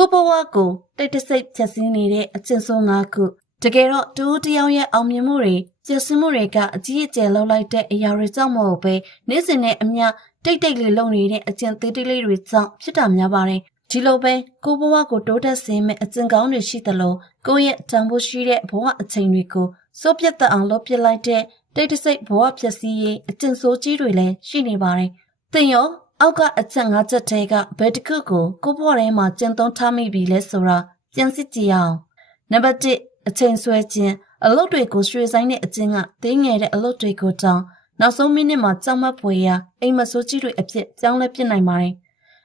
ကိုဘဝကိုတိတ်တဆိတ်ဖြတ်စည်းနေတဲ့အကျင့်ဆိုး၅ခုတကယ်တော့တူတယောက်ရဲ့အောင်မြင်မှုတွေကျဆင်းမှုတွေကအကြီးအကျယ်လောက်လိုက်တဲ့အရာတွေကြောင့်မဟုတ်ပဲနေ့စဉ်နဲ့အမျှတိတ်လေးလုံနေတဲ့အကျင့်သေးသေးလေးတွေကြောင့်ဖြစ်တာများပါတယ်ဒီလိုပဲကိုဘဝကိုတိုးတက်စေမယ့်အကျင့်ကောင်းတွေရှိသလိုကိုယ့်ရဲ့တန်ဖိုးရှိတဲ့ဘဝအချိန်တွေကိုစိုးပြတ်သက်အောင်လုပ်ပစ်လိုက်တဲ့တိတ်တဆိတ်ဘဝဖြတ်စည်းရေးအကျင့်ဆိုးကြီးတွေလည်းရှိနေပါတယ်သင်ရောအောက်ကအချက်၅ချက်ထဲကဘယ်တစ်ခုကိုကိုယ့်ဘဝထဲမှာကျင့်သုံးထားမိပြီလဲဆိုတာပြန်စစ်ကြည့်အောင်နံပါတ်1အချိန်ဆွဲခြင်းအလုပ်တွေကိုရွှေဆိုင်တဲ့အကျင့်ကသေးငယ်တဲ့အလုပ်တွေကိုတောင်နောက်ဆုံးမိနစ်မှာကြောက်မက်ဖွယ်ရာအိမ်မဆိုးကြီးတွေအဖြစ်ပြောင်းလဲပြစ်နိုင်ပါတယ်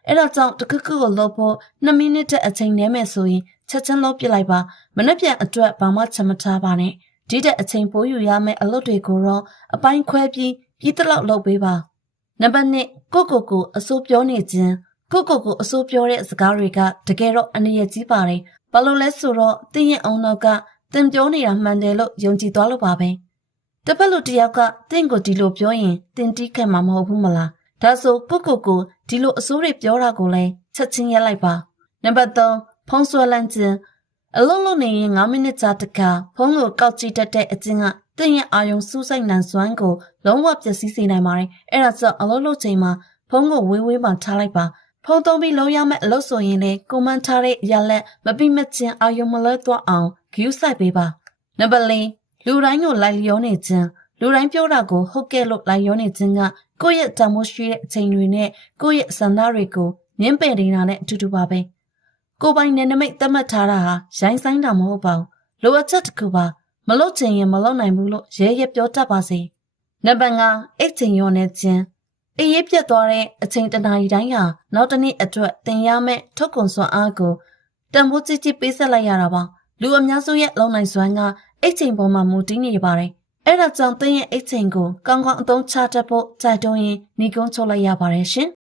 အဲ့ဒါကြောင့်တစ်ခုခုကိုလုပ်ဖို့2မိနစ်တဲ့အချိန်နဲမယ်ဆိုရင်ချက်ချင်းလုပ်ပြလိုက်ပါမနှက်ပြန်အတွက်ဘာမှချက်မထားပါနဲ့ဒီတဲ့အချိန်ပိုးယူရမယ့်အလုပ်တွေကိုတော့အပိုင်းခွဲပြီးတလောက်လုပ်ပေးပါနံပါတ်2ကိုအဆိုးပြောနေခြင်းကိုအဆိုးပြောတဲ့စကားတွေကတကယ်တော့အနေရကြီးပါတယ်ဘာလို့လဲဆိုတော့တင်းရဲ့အုံနောက်ကတင်ပြောနေတာမှန်တယ်လို့ယုံကြည်သွားလို့ပါပဲတစ်ဖက်လူတစ်ယောက်ကတင်းကိုဒီလိုပြောရင်တင်းတီးခံမှာမဟုတ်ဘူးမလားဒါဆိုကိုဒီလိုအဆိုးတွေပြောတာကိုလည်းချက်ချင်းရက်လိုက်ပါနံပါတ်3ဖုံးဆွဲလန်းခြင်းအလုံးလုံးနေရင်9မိနစ်ကြာတခါဖုံးကိုကောက်ကြည့်တတ်တဲ့အကျင့်ကတင်းရဲ့အာယုံစူးစိုက်နိုင်စွမ်းကိုလုံးဝပျက်စီးစေနိုင်ပါတယ်အဲ့ဒါကြောင့်အလုံးလုံးချိန်မှာဖုံးကိုဝေးမှထားလိုက်ပါဖုံးသုံးပြီးလုံးရမယ့်အလုပ်ဆိုရင်လည်းကိုမန်းထားတဲ့ရလက်မပိမချင်းအာယုံမလဲသွားအောင်ဂယူးဆိုင်ပေးပါနံပါတ်4လူတိုင်းကိုလိုက်လျောနေခြင်းလူတိုင်းပြောတာကိုဟုတ်ကဲ့လို့လိုက်လျောနေခြင်းကကိုယ့်ရဲ့တန်ဖိုးရှိတဲ့အချိန်တွေနဲ့ကိုယ့်ရဲ့ဆန္ဒတွေကိုငင်းပယ်နေတာနဲ့အတူတူပါပဲကိုယ်ပိုင်နယ်နိမိတ်သတ်မှတ်ထားတာဟာရိုင်းဆိုင်တာမဟုတ်ပါဘူးလိုအပ်ချက်တစ်ခုပါမလုပ်ချင်ရင်မလုပ်နိုင်ဘူးလို့ရဲပြောတတ်ပါစေနံပါတ်5အိတ်ချိန်ရောနေခြင်းအေးရပြတ်သွားတဲ့အချိန်တနာရီတိုင်းဟာနောက်တစ်နေ့အတွက်တင်ရမယ့်ထုတ်ကုန်စွမ်းအားကိုတန်ဖိုးကြီးပေးဆက်လိုက်ရတာပါလူအများစုရဲ့လုံနိုင်စွမ်းကအိတ်ချိန်ပေါ်မှာမူတည်နေပါတယ်အဲ့ဒါကြောင့်သင်ရဲ့အိတ်ချိန်ကိုကောင်းကောင်းအသုံးချတတ်ဖို့ကြိုက်တွန်းရင်ညီကုန်းချုပ်လိုက်ရပါတယ်ရှင်